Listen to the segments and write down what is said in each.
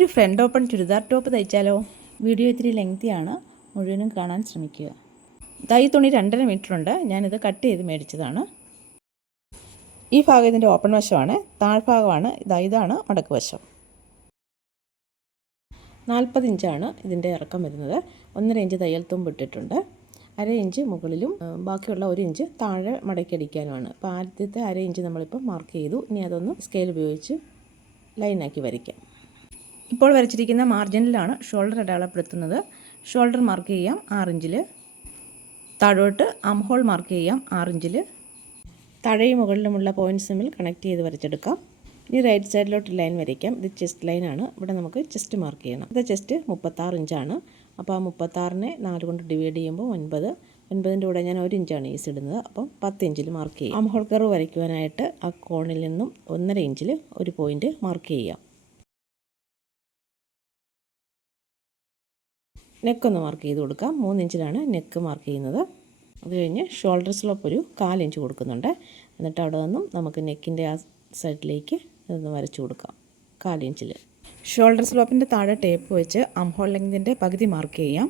ഒരു front open churidar top തയ്ച്ചാലോ? Video ഇത്തിരി ലെങ്തിയാണ്, മുഴുവനും കാണാൻ ശ്രമിക്കുക. ഈ തുണി 2.5 മീറ്റർ ഉണ്ട്. ഞാനിത് കട്ട് ചെയ്ത് മേടിച്ചതാണ്. ഈ ഭാഗം ഇതിൻ്റെ ഓപ്പൺ വശമാണ്, താഴ്ഭാഗമാണ്. ഇതാണ് മടക്ക് വശം. 40 ഇഞ്ചാണ് ഇതിൻ്റെ ഇറക്കം വരുന്നത്. 1.5 ഇഞ്ച് തയ്യൽ തുമ്പ് ഇട്ടിട്ടുണ്ട്. 1/2 ഇഞ്ച് മുകളിലും ബാക്കിയുള്ള 1 ഇഞ്ച് താഴെ മടക്കിയടിക്കാനുമാണ്. അപ്പോൾ ആദ്യത്തെ 1/2 ഇഞ്ച് നമ്മളിപ്പോൾ മാർക്ക് ചെയ്തു. ഇനി അതൊന്ന് സ്കെയിൽ ഉപയോഗിച്ച് ലൈനാക്കി വരയ്ക്കാം. ഇപ്പോൾ വരച്ചിരിക്കുന്ന മാർജിനിലാണ് ഷോൾഡർ അടയാളപ്പെടുത്തുന്നത്. ഷോൾഡർ മാർക്ക് ചെയ്യാം 6 ഇഞ്ചിൽ. താഴോട്ട് ആം ഹോൾ മാർക്ക് ചെയ്യാം 6 ഇഞ്ചിൽ. താഴെയും മുകളിലുമുള്ള പോയിൻറ്റ്സ് തമ്മിൽ കണക്ട് ചെയ്ത് വരച്ചെടുക്കാം. ഇനി റൈറ്റ് സൈഡിലോട്ട് ലൈൻ വരയ്ക്കാം. ഇത് ചെസ്റ്റ് ലൈനാണ്. ഇവിടെ നമുക്ക് ചെസ്റ്റ് മാർക്ക് ചെയ്യണം. ഇത് ചെസ്റ്റ് 36 ഇഞ്ചാണ്. അപ്പോൾ ആ 36നെ 4 കൊണ്ട് ഡിവൈഡ് ചെയ്യുമ്പോൾ 9. 9ൻ്റെ കൂടെ ഞാൻ 1 ഇഞ്ചാണ് ഈസ് ഇടുന്നത്. അപ്പം 10 ഇഞ്ചിൽ മാർക്ക് ചെയ്യും. ആം ഹോൾ കർവ് വരയ്ക്കുവാനായിട്ട് ആ കോണിൽ നിന്നും 1.5 ഇഞ്ചിൽ ഒരു പോയിൻറ്റ് മാർക്ക് ചെയ്യാം. നെക്കൊന്ന് മാർക്ക് ചെയ്ത് കൊടുക്കാം. 3 ഇഞ്ചിലാണ് നെക്ക് മാർക്ക് ചെയ്യുന്നത്. അത് കഴിഞ്ഞ് ഷോൾഡർ സ്ലോപ്പ് ഒരു 1/4 ഇഞ്ച് കൊടുക്കുന്നുണ്ട്. എന്നിട്ട് അവിടെ നിന്നും നമുക്ക് നെക്കിൻ്റെ ആ സൈഡിലേക്ക് ഇതൊന്ന് വരച്ചു കൊടുക്കാം 1/4 ഇഞ്ചിൽ. ഷോൾഡർ സ്ലോപ്പിൻ്റെ താഴെ ടേപ്പ് വെച്ച് ആം ഹോൾ ലെങ്തിൻ്റെ പകുതി മാർക്ക് ചെയ്യാം.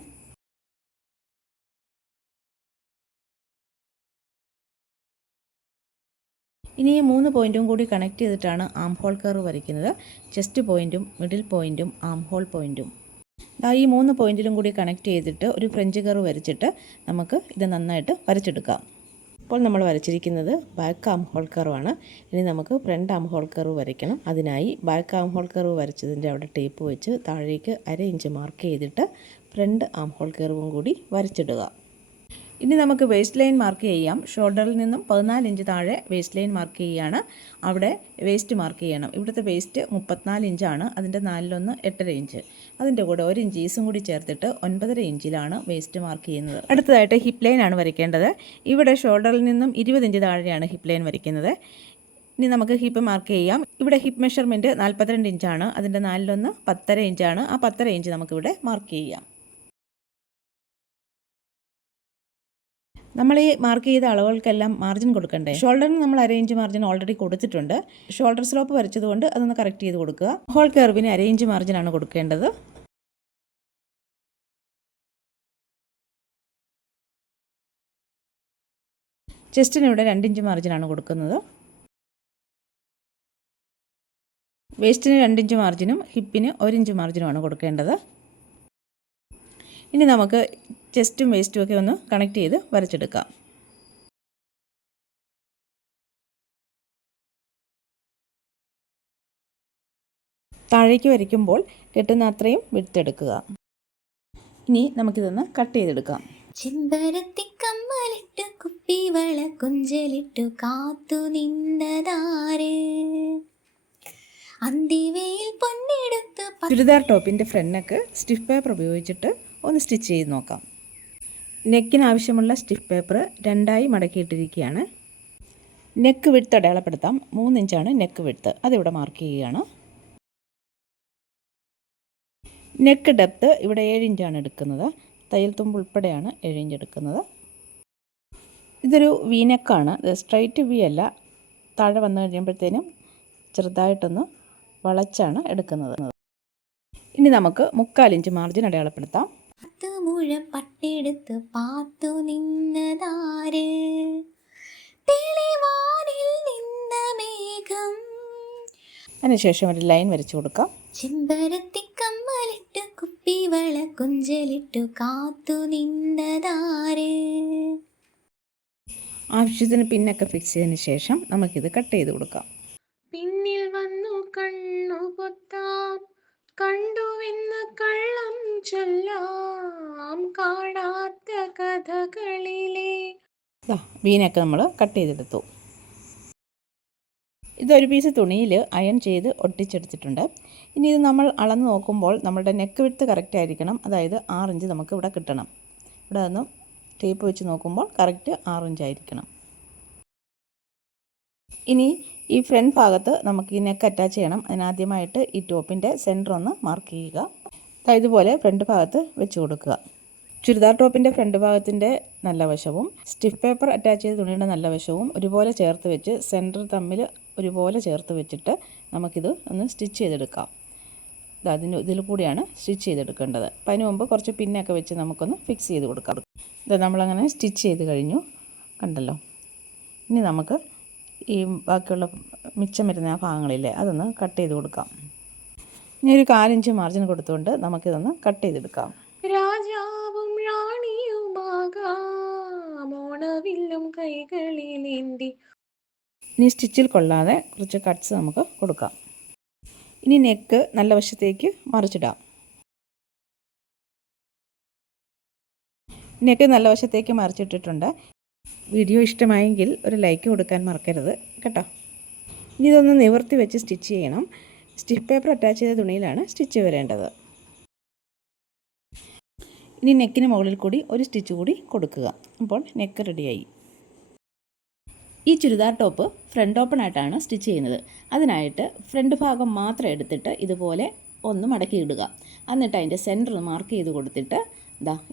ഇനി ഈ 3 പോയിൻറ്റും കൂടി കണക്ട് ചെയ്തിട്ടാണ് ആം ഹോൾ കർവ് വരയ്ക്കുന്നത്. ചെസ്റ്റ് പോയിൻറ്റും മിഡിൽ പോയിൻറ്റും ആം ഹോൾ പോയിൻറ്റും. ഈ 3 പോയിൻറ്റിലും കൂടി കണക്ട് ചെയ്തിട്ട് ഒരു ഫ്രഞ്ച് കർവ് വരച്ചിട്ട് നമുക്ക് ഇത് നന്നായിട്ട് വരച്ചെടുക്കാം. ഇപ്പോൾ നമ്മൾ വരച്ചിരിക്കുന്നത് ബാക്ക് ആം ഹോൾ കർവാണ്. ഇനി നമുക്ക് ഫ്രണ്ട് ആം ഹോൾ കർവ് വരയ്ക്കണം. അതിനായി ബാക്ക് ആം ഹോൾ കർവ് വരച്ചതിൻ്റെ അവിടെ ടേപ്പ് വെച്ച് താഴേക്ക് 1/2 ഇഞ്ച് മാർക്ക് ചെയ്തിട്ട് ഫ്രണ്ട് ആം ഹോൾ കർവും കൂടി വരച്ചിടുക. ഇനി നമുക്ക് വേസ്റ്റ് ലൈൻ മാർക്ക് ചെയ്യാം. ഷോൾഡറിൽ നിന്നും 14 ഇഞ്ച് താഴെ വേസ്റ്റ് ലൈൻ മാർക്ക് ചെയ്യുകയാണ്. അവിടെ വേസ്റ്റ് മാർക്ക് ചെയ്യണം. ഇവിടുത്തെ വേസ്റ്റ് 34 ഇഞ്ചാണ്. അതിൻ്റെ 4/1 8.5 ഇഞ്ച്. അതിൻ്റെ കൂടെ 1 ഇഞ്ച് ഈസും കൂടി ചേർത്തിട്ട് 9.5 ഇഞ്ചിലാണ് വേസ്റ്റ് മാർക്ക് ചെയ്യുന്നത്. അടുത്തതായിട്ട് ഹിപ്പ് ലൈൻ ആണ് വരയ്ക്കേണ്ടത്. ഇവിടെ ഷോൾഡറിൽ നിന്നും 20 ഇഞ്ച് താഴെയാണ് ഹിപ്പ് ലൈൻ വരയ്ക്കുന്നത്. ഇനി നമുക്ക് ഹിപ്പ് മാർക്ക് ചെയ്യാം. ഇവിടെ ഹിപ്പ് മെഷർമെൻറ്റ് 42 ഇഞ്ചാണ്. അതിൻ്റെ 4/1 10.5 ഇഞ്ചാണ്. ആ 10.5 ഇഞ്ച് നമുക്കിവിടെ മാർക്ക് ചെയ്യാം. നമ്മൾ ഈ മാർക്ക് ചെയ്ത അളവുകൾക്കെല്ലാം മാർജിൻ കൊടുക്കണ്ടേ? ഷോൾഡറിന് നമ്മൾ 1/2 ഇഞ്ച് മാർജിൻ ഓൾറെഡി കൊടുത്തിട്ടുണ്ട്. ഷോൾഡർ സ്ലോപ്പ് വരച്ചതുകൊണ്ട് അതൊന്ന് കറക്റ്റ് ചെയ്ത് കൊടുക്കുക. ഹോൾ കർവിന് 1/2 ഇഞ്ച് മാർജിനാണ് കൊടുക്കേണ്ടത്. ചെസ്റ്റിന് ഇവിടെ 2 ഇഞ്ച് മാർജിനാണ് കൊടുക്കുന്നത്. വേസ്റ്റിന് 2 ഇഞ്ച് മാർജിനും ഹിപ്പിന് 1 ഇഞ്ച് മാർജിനുമാണ് കൊടുക്കേണ്ടത്. ഇനി നമുക്ക് ചെസ്റ്റും വേസ്റ്റും ഒക്കെ ഒന്ന് കണക്ട് ചെയ്ത് വരച്ചെടുക്കാം. താഴേക്ക് വരയ്ക്കുമ്പോൾ കെട്ടുന്ന അത്രയും വിട്ടെടുക്കുക. ഇനി നമുക്കിതൊന്ന് കട്ട് ചെയ്തെടുക്കാം. ചെമ്പരത്തി കമ്മലിട്ട് കുപ്പിവള കുഞ്ചലിട്ടു കാത്തു നിന്നതാര്, അന്തിവയിൽ പൊന്നെടുത്ത്. ചുരിദാർ ടോപ്പിൻ്റെ ഫ്രണ്ട് നെക്ക് സ്റ്റിഫ് പേപ്പർ ഉപയോഗിച്ചിട്ട് ഒന്ന് സ്റ്റിച്ച് ചെയ്ത് നോക്കാം. നെക്കിന് ആവശ്യമുള്ള സ്റ്റിഫ് പേപ്പർ 2ആയി മടക്കിയിട്ടിരിക്കുകയാണ്. നെക്ക് വിഡ്ത്ത് അടയാളപ്പെടുത്താം. 3 ഇഞ്ചാണ് നെക്ക് വിഡ്ത്ത്. അതിവിടെ മാർക്ക് ചെയ്യുകയാണ്. നെക്ക് ഡെപ്ത്ത് ഇവിടെ 7 ഇഞ്ചാണ് എടുക്കുന്നത്. തയ്യൽ തുമ്പ് ഉൾപ്പെടെയാണ് 7 ഇഞ്ച് എടുക്കുന്നത്. ഇതൊരു വി നെക്കാണ്. ഇത് സ്ട്രൈറ്റ് വി അല്ല. താഴെ വന്നു കഴിയുമ്പോഴത്തേനും ചെറുതായിട്ടൊന്ന് വളച്ചാണ് എടുക്കുന്നത്. ഇനി നമുക്ക് 3/4 ഇഞ്ച് മാർജിൻ അടയാളപ്പെടുത്താം. മുഴം പട്ടെടുത്ത് പാത്തു നിന്നതാര്, തെളിവാനിൽ നിന്ന മേഘം. അതിനുശേഷം ഒരു ലൈൻ വരച്ചു കൊടുക്കാം. ചെമ്പരത്തി കമ്മലിട്ട് കുപ്പിവള കുഞ്ചലിട്ടു കാത്തു നിന്നതാര്. ആവശ്യത്തിന് പിന്നൊക്കെ ഫിക്സ് ചെയ്തതിന് ശേഷം നമുക്കിത് കട്ട് ചെയ്ത് കൊടുക്കാം. പിന്നിൽ വന്നു കണ്ണു പൊത്താം, കണ്ടുവെന്ന് കള്ളം ചൊല്ലാം, കാണാത്ത കഥകളിലെ. വീനൊക്കെ നമ്മൾ കട്ട് ചെയ്തെടുത്തു. ഇതൊരു പീസ് തുണിയിൽ അയൺ ചെയ്ത് ഒട്ടിച്ചെടുത്തിട്ടുണ്ട്. ഇനി ഇത് നമ്മൾ അളന്ന് നോക്കുമ്പോൾ നമ്മളുടെ നെക്ക് വിഡ്ത്ത് കറക്റ്റ് ആയിരിക്കണം. അതായത് 6 ഇഞ്ച് നമുക്ക് ഇവിടെ കിട്ടണം. ഇവിടെ നിന്നും ടേപ്പ് വെച്ച് നോക്കുമ്പോൾ കറക്റ്റ് 6 ഇഞ്ച് ആയിരിക്കണം. ഇനി ഈ ഫ്രണ്ട് ഭാഗത്ത് നമുക്ക് ഈ നെക്ക് അറ്റാച്ച് ചെയ്യണം. അതിനാദ്യമായിട്ട് ഈ ടോപ്പിൻ്റെ സെൻറ്റർ ഒന്ന് മാർക്ക് ചെയ്യുക. ഇതുപോലെ ഫ്രണ്ട് ഭാഗത്ത് വെച്ച് കൊടുക്കുക. ചുരിദാർ ടോപ്പിൻ്റെ ഫ്രണ്ട് ഭാഗത്തിൻ്റെ നല്ല വശവും സ്റ്റിഫ് പേപ്പർ അറ്റാച്ച് ചെയ്ത തുണിയുടെ നല്ല വശവും ഒരുപോലെ ചേർത്ത് വെച്ച് സെൻറ്റർ തമ്മിൽ ഒരുപോലെ ചേർത്ത് വെച്ചിട്ട് നമുക്കിത് ഒന്ന് സ്റ്റിച്ച് ചെയ്തെടുക്കാം. ഇതിൽ കൂടിയാണ് സ്റ്റിച്ച് ചെയ്തെടുക്കേണ്ടത്. അപ്പോൾ അതിന് മുമ്പ് കുറച്ച് പിന്നൊക്കെ വെച്ച് നമുക്കൊന്ന് ഫിക്സ് ചെയ്ത് കൊടുക്കാം. ഇത് നമ്മളങ്ങനെ സ്റ്റിച്ച് ചെയ്ത് കഴിഞ്ഞു, കണ്ടല്ലോ. ഇനി നമുക്ക് ഈ ബാക്കിയുള്ള മിച്ചം വരുന്ന ആ ഭാഗങ്ങളില്ലേ അതൊന്ന് കട്ട് ചെയ്ത് കൊടുക്കാം. ഇനി ഒരു 1/4 ഇഞ്ച് മാർജിൻ കൊടുത്തുകൊണ്ട് നമുക്കിതൊന്ന് കട്ട് ചെയ്തെടുക്കാം. രാജാവും റാണിയുമാകാം ഓണവില്ലും കൈകളിലേന്തി. ഇനി സ്റ്റിച്ചിൽ കൊള്ളാതെ കുറച്ച് കട്ട്സ് നമുക്ക് കൊടുക്കാം. ഇനി നെക്ക് നല്ല വശത്തേക്ക് മറിച്ചിടാം. നെക്ക് നല്ല വശത്തേക്ക് മറിച്ചിട്ടിട്ടുണ്ട്. വീഡിയോ ഇഷ്ടമായെങ്കിൽ ഒരു ലൈക്ക് കൊടുക്കാൻ മറക്കരുത് കേട്ടോ. ഇനി ഇതൊന്ന് നിവർത്തി വെച്ച് സ്റ്റിച്ച് ചെയ്യണം. സ്റ്റിച്ച് പേപ്പർ അറ്റാച്ച് ചെയ്ത തുണിയിലാണ് സ്റ്റിച്ച് വരേണ്ടത്. ഇനി നെക്കിന് മുകളിൽ കൂടി ഒരു സ്റ്റിച്ച് കൂടി കൊടുക്കുക. അപ്പോൾ നെക്ക് റെഡിയായി. ഈ ചുരിദാർ ടോപ്പ് ഫ്രണ്ട് ഓപ്പൺ ആയിട്ടാണ് സ്റ്റിച്ച് ചെയ്യുന്നത്. അതിനായിട്ട് ഫ്രണ്ട് ഭാഗം മാത്രം എടുത്തിട്ട് ഇതുപോലെ ഒന്ന് മടക്കി ഇടുക. എന്നിട്ട് അതിൻ്റെ സെൻറ്റർ മാർക്ക് ചെയ്ത് കൊടുത്തിട്ട്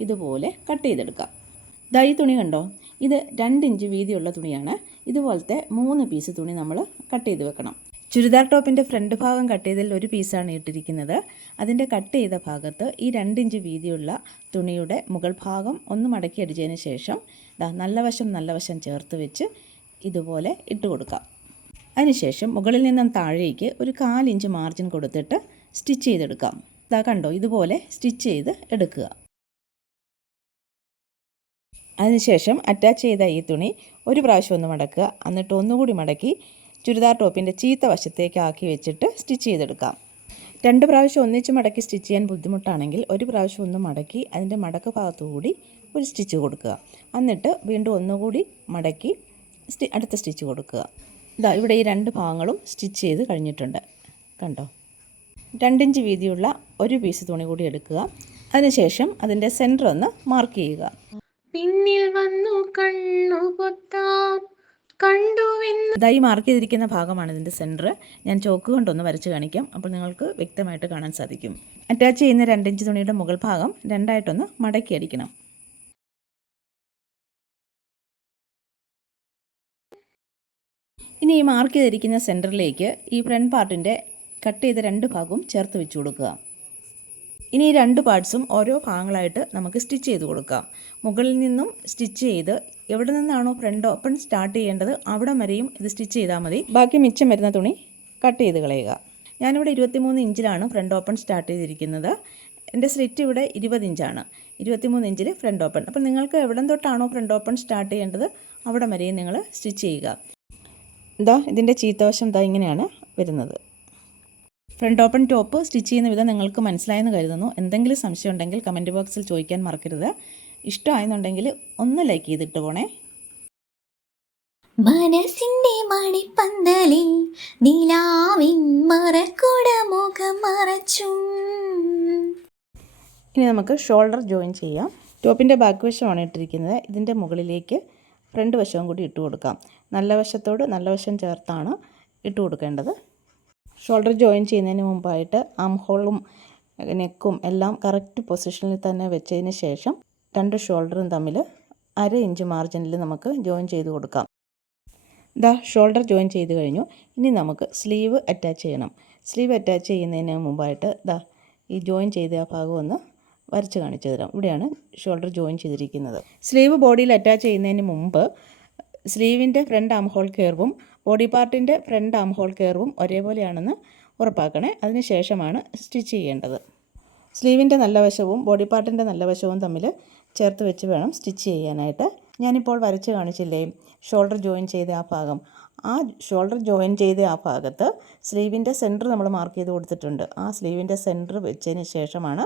ഇതുപോലെ കട്ട് ചെയ്തെടുക്കാം. ഈ തുണി കണ്ടോ, ഇത് 2 ഇഞ്ച് വീതിയുള്ള തുണിയാണ്. ഇതുപോലത്തെ 3 പീസ് തുണി നമ്മൾ കട്ട് ചെയ്ത് വെക്കണം. ചുരിദാർ ടോപ്പിൻ്റെ ഫ്രണ്ട് ഭാഗം കട്ട് ചെയ്തതിൽ ഒരു പീസാണ് ഇട്ടിരിക്കുന്നത്. അതിൻ്റെ കട്ട് ചെയ്ത ഭാഗത്ത് ഈ 2 ഇഞ്ച് വീതിയുള്ള തുണിയുടെ മുകൾ ഭാഗം ഒന്ന് മടക്കി അടിച്ചതിന് ശേഷം നല്ല വശം ചേർത്ത് വെച്ച് ഇതുപോലെ ഇട്ട് കൊടുക്കാം. അതിനുശേഷം മുകളിൽ നിന്നും താഴേക്ക് ഒരു 1/4 ഇഞ്ച് മാർജിൻ കൊടുത്തിട്ട് സ്റ്റിച്ച് ചെയ്തെടുക്കാം. കണ്ടോ, ഇതുപോലെ സ്റ്റിച്ച് ചെയ്ത് എടുക്കുക. അതിനുശേഷം അറ്റാച്ച് ചെയ്ത ഈ തുണി ഒരു പ്രാവശ്യം ഒന്ന് മടക്കുക. എന്നിട്ട് ഒന്നുകൂടി മടക്കി ചുരിദാർ ടോപ്പിൻ്റെ ചീത്ത വശത്തേക്ക് ആക്കി വെച്ചിട്ട് സ്റ്റിച്ച് ചെയ്തെടുക്കാം. 2 പ്രാവശ്യം ഒന്നിച്ച് മടക്കി സ്റ്റിച്ച് ചെയ്യാൻ ബുദ്ധിമുട്ടാണെങ്കിൽ ഒരു പ്രാവശ്യം ഒന്ന് മടക്കി അതിൻ്റെ മടക്ക് ഭാഗത്തുകൂടി ഒരു സ്റ്റിച്ച് കൊടുക്കുക. എന്നിട്ട് വീണ്ടും ഒന്നുകൂടി മടക്കി അടുത്ത സ്റ്റിച്ച് കൊടുക്കുക. ഇവിടെ ഈ 2 ഭാഗങ്ങളും സ്റ്റിച്ച് ചെയ്ത് കഴിഞ്ഞിട്ടുണ്ട്. കണ്ടോ, 2 ഇഞ്ച് വീതിയുള്ള ഒരു പീസ് തുണി കൂടി എടുക്കുക. അതിനുശേഷം അതിൻ്റെ സെൻറ്റർ ഒന്ന് മാർക്ക് ചെയ്യുക. പിന്നിൽ വന്നു കണ്ണു പൊത്താം കണ്ടുവെന്ന്. ഈ മാർക്ക് ചെയ്തിരിക്കുന്ന ഭാഗമാണ് ഇതിൻ്റെ സെൻറ്റർ. ഞാൻ ചോക്ക് കൊണ്ടൊന്ന് വരച്ച് കാണിക്കാം. അപ്പോൾ നിങ്ങൾക്ക് വ്യക്തമായിട്ട് കാണാൻ സാധിക്കും. അറ്റാച്ച് ചെയ്യുന്ന 2 ഇഞ്ച് തുണിയുടെ മുകൾ ഭാഗം രണ്ടായിട്ടൊന്ന് മടക്കി അടിക്കണം. ഇനി ഈ മാർക്ക് ചെയ്തിരിക്കുന്ന സെൻറ്ററിലേക്ക് ഈ ഫ്രണ്ട് പാർട്ടിൻ്റെ കട്ട് ചെയ്ത 2 ഭാഗവും ചേർത്ത് വെച്ച് കൊടുക്കുക. ഇനി ഈ 2 പാർട്സും ഓരോ ഭാഗങ്ങളായിട്ട് നമുക്ക് സ്റ്റിച്ച് ചെയ്ത് കൊടുക്കാം. മുകളിൽ നിന്നും സ്റ്റിച്ച് ചെയ്ത് എവിടെ നിന്നാണോ ഫ്രണ്ട് ഓപ്പൺ സ്റ്റാർട്ട് ചെയ്യേണ്ടത് അവിടെ വരെയും ഇത് സ്റ്റിച്ച് ചെയ്താൽ മതി. ബാക്കി മിച്ചം വരുന്ന തുണി കട്ട് ചെയ്ത് കളയുക. ഞാനിവിടെ 23 ഇഞ്ചിലാണ് ഫ്രണ്ട് ഓപ്പൺ സ്റ്റാർട്ട് ചെയ്തിരിക്കുന്നത്. എൻ്റെ സ്ലിറ്റ് ഇവിടെ 20 ഇഞ്ചാണ്. 23 ഇഞ്ചിൽ ഫ്രണ്ട് ഓപ്പൺ. അപ്പോൾ നിങ്ങൾക്ക് എവിടെ തൊട്ടാണോ ഫ്രണ്ട് ഓപ്പൺ സ്റ്റാർട്ട് ചെയ്യേണ്ടത് അവിടെ വരെയും നിങ്ങൾ സ്റ്റിച്ച് ചെയ്യുക. ഇതിൻ്റെ ചീത്തവശം ഇങ്ങനെയാണ് വരുന്നത്. ഫ്രണ്ട് ഓപ്പൺ ടോപ്പ് സ്റ്റിച്ച് ചെയ്യുന്ന വിധം നിങ്ങൾക്ക് മനസ്സിലായെന്ന് കരുതുന്നു. എന്തെങ്കിലും സംശയം ഉണ്ടെങ്കിൽ കമൻറ്റ് ബോക്സിൽ ചോദിക്കാൻ മറക്കരുത്. ഇഷ്ടമായെന്നുണ്ടെങ്കിൽ ഒന്ന് ലൈക്ക് ചെയ്തിട്ട് പോണേ. മനസ്സിന്റെ മണിപ്പന്തലിൽ നിലാവിൻ മറക്കുട മുഖം മറച്ചും. ഇനി നമുക്ക് ഷോൾഡർ ജോയിൻ ചെയ്യാം. ടോപ്പിൻ്റെ ബാക്ക് വശമാണ് ഇട്ടിരിക്കുന്നത്. ഇതിൻ്റെ മുകളിലേക്ക് ഫ്രണ്ട് വശവും കൂടി ഇട്ട് കൊടുക്കാം. നല്ല വശത്തോട് നല്ല വശം ചേർത്താണ് ഇട്ട് കൊടുക്കേണ്ടത്. ഷോൾഡർ ജോയിൻ ചെയ്യുന്നതിന് മുമ്പായിട്ട് ആം ഹോളും നെക്കും എല്ലാം കറക്റ്റ് പൊസിഷനിൽ തന്നെ വെച്ചതിന് ശേഷം 2 ഷോൾഡറും തമ്മിൽ 1/2 ഇഞ്ച് മാർജിനിൽ നമുക്ക് ജോയിൻ ചെയ്ത് കൊടുക്കാം. ഷോൾഡർ ജോയിൻ ചെയ്ത് കഴിഞ്ഞു. ഇനി നമുക്ക് സ്ലീവ് അറ്റാച്ച് ചെയ്യണം. സ്ലീവ് അറ്റാച്ച് ചെയ്യുന്നതിന് മുമ്പായിട്ട് ഈ ജോയിൻ ചെയ്ത ആ ഭാഗം ഒന്ന് വരച്ച് കാണിച്ചു തരാം. ഇവിടെയാണ് ഷോൾഡർ ജോയിൻ ചെയ്തിരിക്കുന്നത്. സ്ലീവ് ബോഡിയിൽ അറ്റാച്ച് ചെയ്യുന്നതിന് മുമ്പ് സ്ലീവിൻ്റെ ഫ്രണ്ട് ആം ഹോൾ കർവും ബോഡി പാർട്ടിൻ്റെ ഫ്രണ്ട് ആം ഹോൾ കർവും ഒരേപോലെയാണെന്ന് ഉറപ്പാക്കണേ. അതിന് ശേഷമാണ് സ്റ്റിച്ച് ചെയ്യേണ്ടത്. സ്ലീവിൻ്റെ നല്ല വശവും ബോഡി പാർട്ടിൻ്റെ നല്ല വശവും തമ്മിൽ ചേർത്ത് വെച്ച് വേണം സ്റ്റിച്ച് ചെയ്യാനായിട്ട്. ഞാനിപ്പോൾ വരച്ച് കാണിച്ചില്ലേ ഷോൾഡർ ജോയിൻ ചെയ്ത ആ ഭാഗം. ആ ഷോൾഡർ ജോയിൻ ചെയ്ത ആ ഭാഗത്ത് സ്ലീവിൻ്റെ സെൻറ്റർ നമ്മൾ മാർക്ക് ചെയ്ത് കൊടുത്തിട്ടുണ്ട്. ആ സ്ലീവിൻ്റെ സെൻറ്റർ വെച്ചതിന് ശേഷമാണ്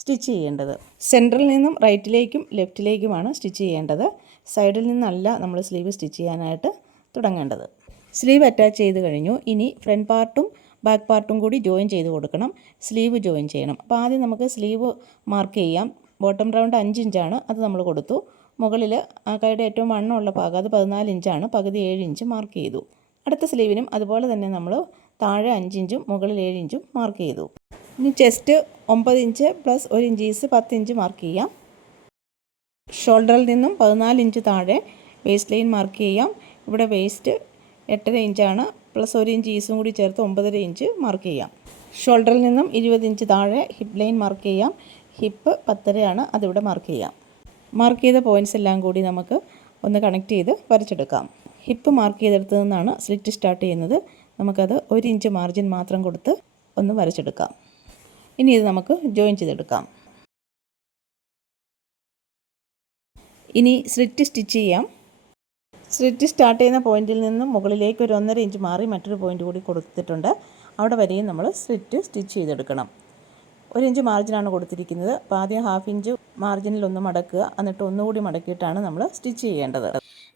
സ്റ്റിച്ച് ചെയ്യേണ്ടത്. സെൻറ്ററിൽ നിന്നും റൈറ്റിലേക്കും ലെഫ്റ്റിലേക്കുമാണ് സ്റ്റിച്ച് ചെയ്യേണ്ടത്. സൈഡിൽ നിന്നല്ല നമ്മൾ സ്ലീവ് സ്റ്റിച്ച് ചെയ്യാനായിട്ട് തുടങ്ങേണ്ടത്. സ്ലീവ് അറ്റാച്ച് ചെയ്ത് കഴിഞ്ഞു. ഇനി ഫ്രണ്ട് പാർട്ടും ബാക്ക് പാർട്ടും കൂടി ജോയിൻ ചെയ്ത് കൊടുക്കണം. സ്ലീവ് ജോയിൻ ചെയ്യണം. അപ്പോൾ ആദ്യം നമുക്ക് സ്ലീവ് മാർക്ക് ചെയ്യാം. ബോട്ടം റൗണ്ട് 5 ഇഞ്ചാണ്, അത് നമ്മൾ കൊടുത്തു. മുകളിൽ ആ കൈയുടെ ഏറ്റവും വണ്ണമുള്ള ഭാഗം അത് 14 ഇഞ്ചാണ്, പകുതി 7 ഇഞ്ച് മാർക്ക് ചെയ്തു. അടുത്ത സ്ലീവിനും അതുപോലെ തന്നെ നമ്മൾ താഴെ 5 ഇഞ്ചും മുകളിൽ 7 ഇഞ്ചും മാർക്ക് ചെയ്തു. ഇനി chest 9 inch plus 1 inch 10 inch mark ചെയ്യാം. ഷോൾഡറിൽ നിന്നും 14 ഇഞ്ച് താഴെ വേസ്റ്റ് ലൈൻ മാർക്ക് ചെയ്യാം. ഇവിടെ വേസ്റ്റ് 8.5 ഇഞ്ചാണ്, പ്ലസ് 1 ഇഞ്ച് ഈസും കൂടി ചേർത്ത് 9.5 ഇഞ്ച് മാർക്ക് ചെയ്യാം. ഷോൾഡറിൽ നിന്നും 20 ഇഞ്ച് താഴെ ഹിപ്പ് ലൈൻ മാർക്ക് ചെയ്യാം. ഹിപ്പ് 10.5 അതിവിടെ മാർക്ക് ചെയ്യാം. മാർക്ക് ചെയ്ത പോയിൻറ്റ്സ് എല്ലാം കൂടി നമുക്ക് ഒന്ന് കണക്ട് ചെയ്ത് വരച്ചെടുക്കാം. ഹിപ്പ് മാർക്ക് ചെയ്തെടുത്തു നിന്നാണ് സ്ലിറ്റ് സ്റ്റാർട്ട് ചെയ്യുന്നത്. നമുക്കത് 1 ഇഞ്ച് മാർജിൻ മാത്രം കൊടുത്ത് ഒന്ന് വരച്ചെടുക്കാം. ഇനി ഇത് നമുക്ക് ജോയിൻ ചെയ്തെടുക്കാം. ഇനി സ്ലിറ്റ് സ്റ്റിച്ച് ചെയ്യാം. സ്ലിറ്റ് സ്റ്റാർട്ട് ചെയ്യുന്ന പോയിൻറ്റിൽ നിന്നും മുകളിലേക്ക് ഒരു 1.5 ഇഞ്ച് മാറി മറ്റൊരു പോയിൻ്റ് കൂടി കൊടുത്തിട്ടുണ്ട്. അവിടെ വരെയും നമ്മൾ സ്ലിറ്റ് സ്റ്റിച്ച് ചെയ്തെടുക്കണം. 1 ഇഞ്ച് മാർജിനാണ് കൊടുത്തിരിക്കുന്നത്. അപ്പോൾ ആദ്യം 1/2 ഇഞ്ച് മാർജിനിൽ ഒന്ന് മടക്കുക, എന്നിട്ട് ഒന്നുകൂടി മടക്കിയിട്ടാണ് നമ്മൾ സ്റ്റിച്ച് ചെയ്യേണ്ടത്.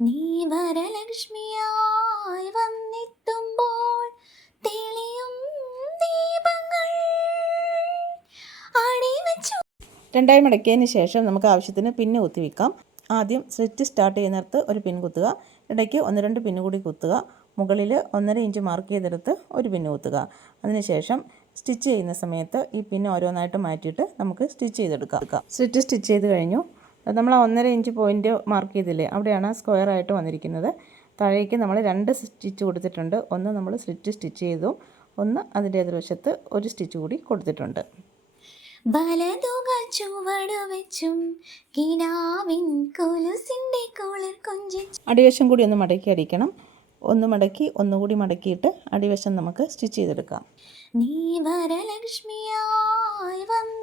നീ വരലക്ഷ്മിയായി വന്നെത്തുമ്പോൾ തെളിയും ദീപങ്ങൾ അണിവച്ചു. രണ്ടായി മടക്കിയതിന് ശേഷം നമുക്ക് ആവശ്യത്തിന് പിന്ന് കുത്തി വയ്ക്കാം. ആദ്യം സ്ലിറ്റ് സ്റ്റാർട്ട് ചെയ്യുന്നിടത്ത് ഒരു പിൻ കുത്തുക, ഇടയ്ക്ക് 1-2 പിന്ന് കൂടി കുത്തുക, മുകളിൽ 1.5 ഇഞ്ച് മാർക്ക് ചെയ്തെടുത്ത് ഒരു പിന്ന് കുത്തുക. അതിനുശേഷം സ്റ്റിച്ച് ചെയ്യുന്ന സമയത്ത് ഈ പിന്ന് ഓരോന്നായിട്ട് മാറ്റിയിട്ട് നമുക്ക് സ്റ്റിച്ച് ചെയ്തെടുക്കാം. സ്ലിറ്റ് സ്റ്റിച്ച് ചെയ്ത് കഴിഞ്ഞു. നമ്മൾ 1.5 ഇഞ്ച് പോയിൻ്റ് മാർക്ക് ചെയ്തില്ലേ, അവിടെയാണ് സ്ക്വയർ ആയിട്ട് വന്നിരിക്കുന്നത്. താഴേക്ക് നമ്മൾ 2 സ്റ്റിച്ച് കൊടുത്തിട്ടുണ്ട്. ഒന്ന് നമ്മൾ സ്ലിറ്റ് സ്റ്റിച്ച് ചെയ്തു, ഒന്ന് അതിൻ്റെ എതിർവശത്ത് ഒരു സ്റ്റിച്ച് കൂടി കൊടുത്തിട്ടുണ്ട്. വലതുകാൽ ചുവട് വെച്ചും കിനാവിൻ കൊലുസിന്റെ കുളിർ കൊഞ്ചിച്ചു. അടിവശം കൂടി ഒന്ന് മടക്കി അടിക്കണം. ഒന്ന് മടക്കി ഒന്നുകൂടി മടക്കിയിട്ട് അടിവശം നമുക്ക് സ്റ്റിച്ച് ചെയ്തെടുക്കാം. നീ വരലക്ഷ്മിയായി വന്ന